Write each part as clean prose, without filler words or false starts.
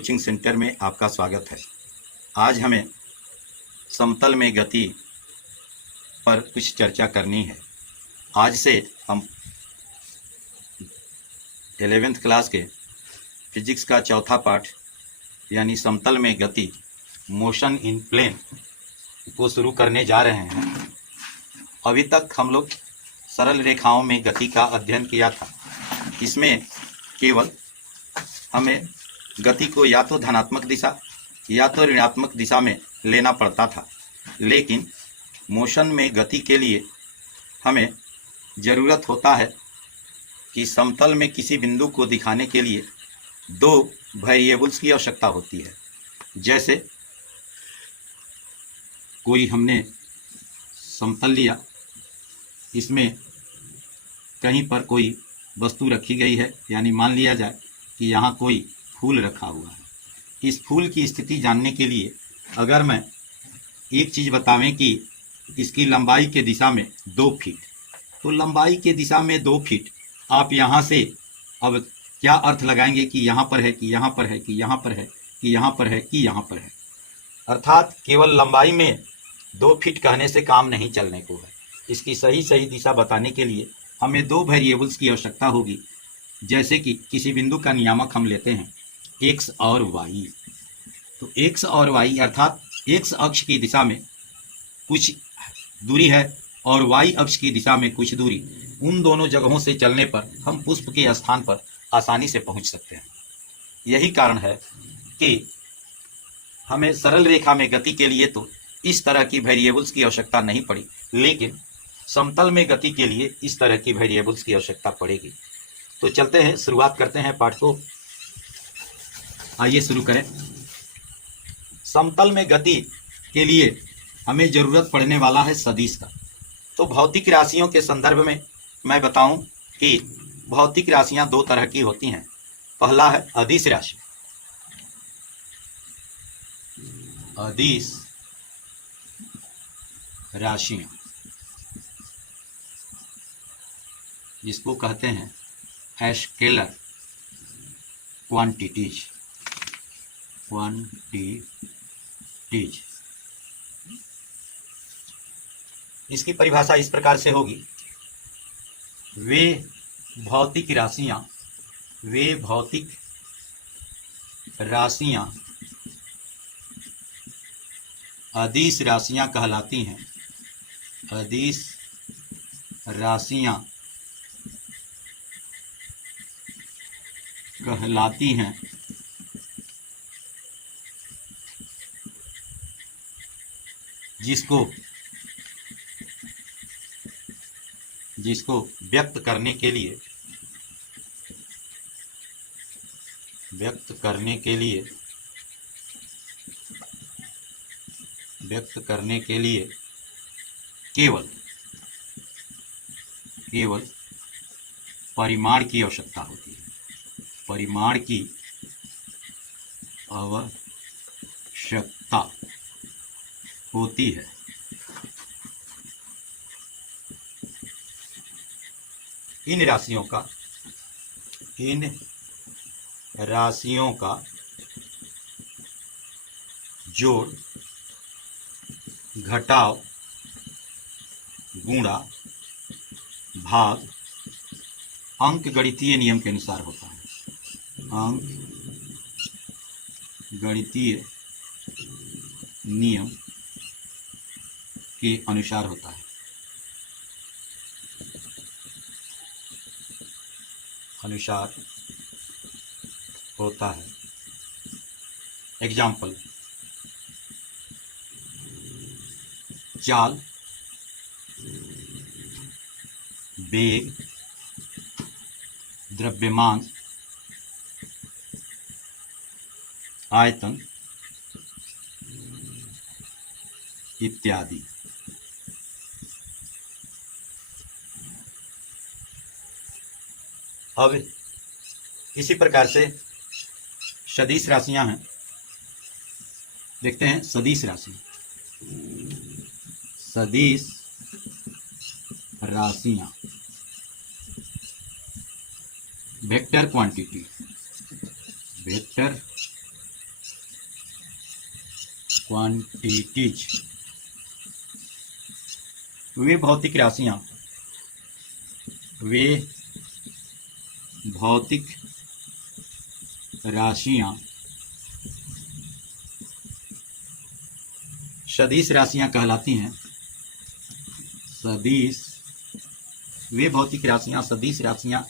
Coaching centre में आपका स्वागत है। आज हमें समतल में गति पर कुछ चर्चा करनी है। आज से हम 11th क्लास के फिजिक्स का चौथा पाठ यानी समतल में गति मोशन इन प्लेन को शुरू करने जा रहे हैं। अभी तक हम लोग सरल रेखाओं में गति का अध्ययन किया था। इसमें केवल हमें गति को या तो धनात्मक दिशा या तो ऋणात्मक दिशा में लेना पड़ता था, लेकिन मोशन में गति के लिए हमें ज़रूरत होता है कि समतल में किसी बिंदु को दिखाने के लिए दो वेरिएबल्स की आवश्यकता होती है। जैसे कोई हमने समतल लिया, इसमें कहीं पर कोई वस्तु रखी गई है, यानी मान लिया जाए कि यहाँ कोई फूल रखा हुआ है। इस फूल की स्थिति जानने के लिए अगर मैं एक चीज़ बतावें कि इसकी लंबाई के दिशा में 2 फीट, तो लंबाई के दिशा में 2 फीट आप यहाँ से अब क्या अर्थ लगाएंगे कि यहाँ पर है कि यहाँ पर है कि यहाँ पर है कि यहाँ पर है कि यहाँ पर है। अर्थात केवल लंबाई में 2 फीट कहने से काम नहीं चलने को है। इसकी सही दिशा बताने के लिए हमें 2 वेरिएबल्स की आवश्यकता होगी। जैसे कि किसी बिंदु का नियामक हम लेते हैं x और y, तो x और y अर्थात x अक्ष की दिशा में कुछ दूरी है और y अक्ष की दिशा में कुछ दूरी। उन दोनों जगहों से चलने पर हम पुष्प के स्थान पर आसानी से पहुंच सकते हैं। यही कारण है कि हमें सरल रेखा में गति के लिए तो इस तरह की वेरिएबल्स की आवश्यकता नहीं पड़ी, लेकिन समतल में गति के लिए इस तरह की वेरिएबल्स की आवश्यकता पड़ेगी। तो चलते हैं, शुरुआत करते हैं पाठ को। आइए शुरू करें। समतल में गति के लिए हमें जरूरत पड़ने वाला है सदिश का। तो भौतिक राशियों के संदर्भ में मैं बताऊं कि भौतिक राशियां 2 तरह की होती हैं। पहला है अदिश राशि। अदिश राशियां जिसको कहते हैं स्केलर क्वांटिटीज। इसकी परिभाषा इस प्रकार से होगी, वे भौतिक राशियां अदिश राशियां कहलाती हैं। अदिश राशियां कहलाती हैं जिसको व्यक्त करने के लिए केवल परिमाण की आवश्यकता होती है। परिमाण की आवश्यकता होती है। इन राशियों का जोड़, घटाव, गुणा, भाग अंकगणितीय नियम के अनुसार होता है। अंकगणितीय नियम के अनुसार होता है। एग्जाम्पल, चाल, वेग, द्रव्यमान, आयतन इत्यादि। अब इसी प्रकार से सदिश राशियां हैं। देखते हैं सदिश राशि। सदिश राशियां वेक्टर क्वांटिटी क्वांटिटीज वे भौतिक राशियां सदिश राशियां कहलाती हैं। वे भौतिक राशियां सदिश राशियां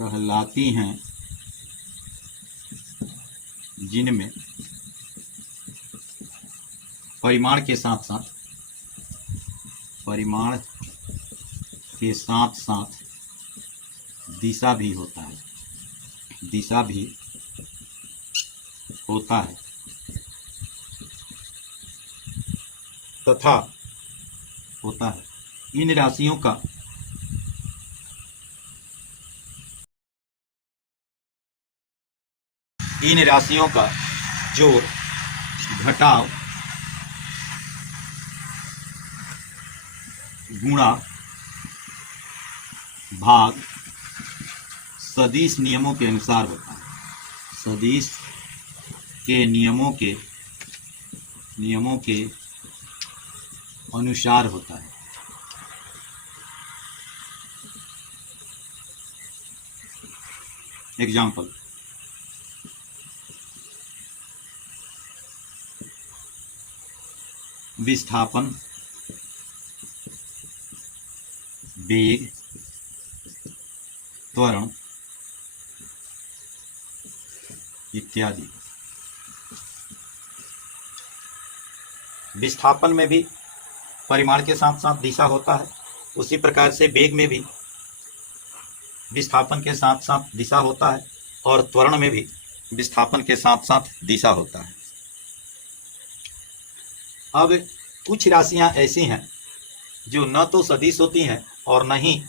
कहलाती हैं जिनमें परिमाण के साथ साथ दिशा भी होता है तथा इन राशियों का जोड़ घटाव गुणा भाग सदिश नियमों के अनुसार होता है। सदिश के नियमों के अनुसार होता है। एग्जाम्पल, विस्थापन, वेग, त्वरण इत्यादि। विस्थापन में भी परिमाण के साथ साथ दिशा होता है, उसी प्रकार से वेग में भी विस्थापन के साथ साथ दिशा होता है और त्वरण में भी विस्थापन के साथ साथ दिशा होता है। अब कुछ राशियां ऐसी हैं जो न तो सदिश होती हैं और न ही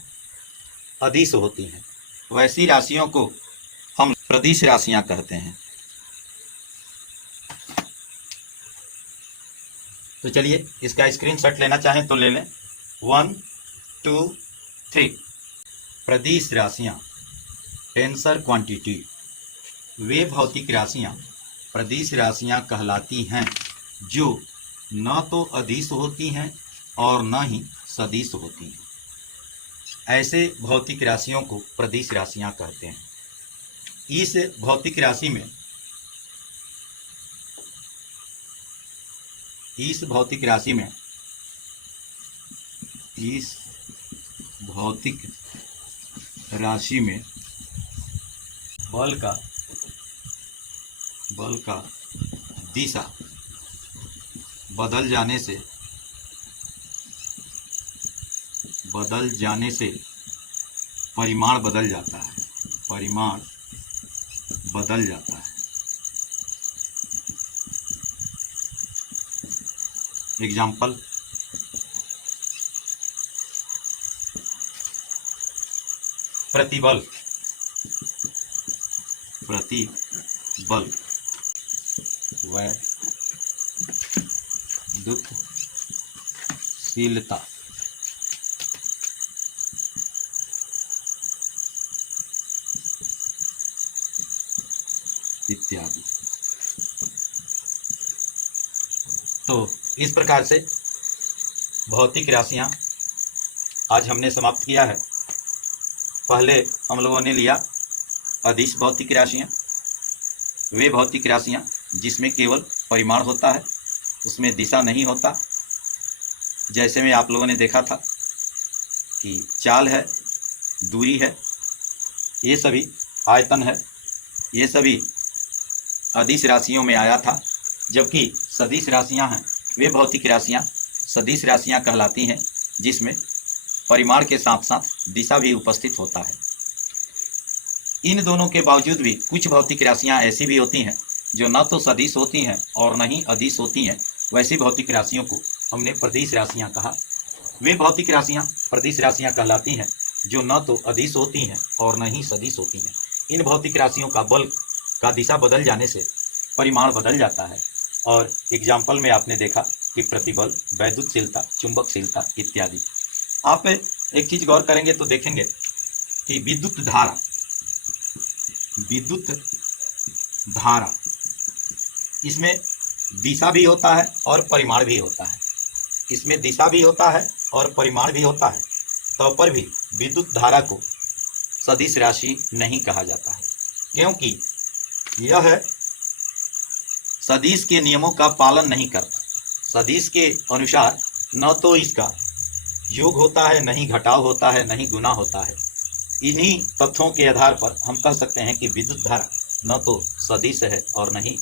अदिश होती हैं। वैसी राशियों को हम प्रदिश राशियां कहते हैं। तो चलिए इसका स्क्रीनशॉट लेना चाहें तो ले लें। 1 2 3। प्रदिश राशियां, टेंसर क्वांटिटी वे भौतिक राशियां प्रदिश राशियां कहलाती हैं जो न तो अदिश होती हैं और न ही सदिश होती हैं। ऐसे भौतिक राशियों को प्रदिश राशियां कहते हैं। इस भौतिक राशि में इस भौतिक राशि में बल का दिशा बदल जाने से परिमाण बदल जाता है। एग्जाम्पल, प्रतिबल वैद्युतशीलता इत्यादि। तो इस प्रकार से भौतिक राशियां आज हमने समाप्त किया है। पहले हम लोगों ने लिया अदिश भौतिक राशियां, वे भौतिक राशियां जिसमें केवल परिमाण होता है, उसमें दिशा नहीं होता। जैसे में आप लोगों ने देखा था कि चाल है, दूरी है, ये सभी आयतन है, ये सभी अदिश राशियों में आया था। जबकि सदिश राशियां हैं, वे भौतिक राशियां सदिश राशियां कहलाती हैं जिसमें परिमाण के साथ साथ दिशा भी उपस्थित होता है। इन दोनों के बावजूद भी कुछ भौतिक राशियां ऐसी भी होती हैं जो न तो सदिश होती हैं और न ही अदिश होती हैं। वैसी भौतिक राशियों को हमने प्रदिश राशियां कहा। वे भौतिक राशियां प्रदिश राशियां कहलाती हैं जो न तो अदिश होती हैं और न ही सदिश होती हैं। इन भौतिक राशियों का बल का दिशा बदल जाने से परिमाण बदल जाता है। और एग्जाम्पल में आपने देखा कि प्रतिबल, वैद्युतशीलता, चुंबकशीलता इत्यादि। आप एक चीज गौर करेंगे तो देखेंगे कि विद्युत धारा इसमें दिशा भी होता है और परिमाण भी होता है। इसमें दिशा भी होता है और परिमाण भी होता है, तो पर भी विद्युत धारा को सदिश राशि नहीं कहा जाता है, क्योंकि यह सदिश के नियमों का पालन नहीं करता। सदिश के अनुसार न तो इसका योग होता है, नहीं घटाव होता है, नहीं गुना होता है। इन्हीं तथ्यों के आधार पर हम कह सकते हैं कि विद्युत धारा न तो सदिश है और नहीं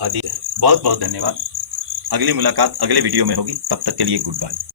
अदिश है। बहुत बहुत धन्यवाद। अगली मुलाकात अगले वीडियो में होगी, तब तक के लिए गुड बाय।